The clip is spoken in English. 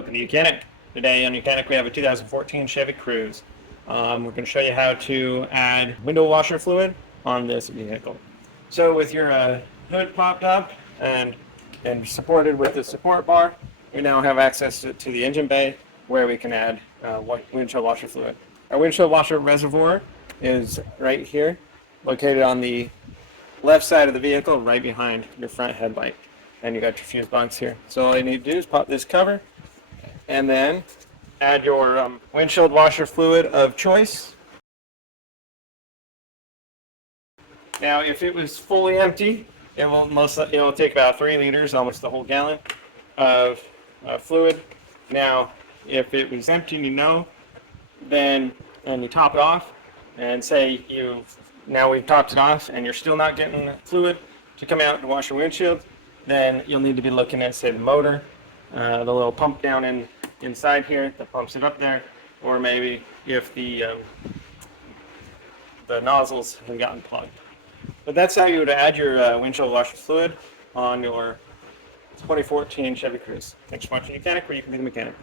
Welcome to YOUCANIC. Today on YOUCANIC we have a 2014 Chevy Cruze. We're going to show you how to add window washer fluid on this vehicle. So with your hood popped up and supported with the support bar, we now have access to the engine bay where we can add windshield washer fluid. Our windshield washer reservoir is right here, located on the left side of the vehicle, right behind your front headlight. And you got your fuse box here. So all you need to do is pop this cover and then add your windshield washer fluid of choice. Now if it was fully empty, it will take about 3 liters, almost the whole gallon of fluid. Now if it was empty, then you top it off, and say now we've topped it off and you're still not getting fluid to come out and wash your windshield, then you'll need to be looking at, say, the motor, the little pump down inside here that pumps it up there, or maybe if the nozzles have gotten plugged. But that's how you would add your windshield washer fluid on your 2014 Chevy Cruze. Thanks for watching YOUCANIC, where you can be the mechanic.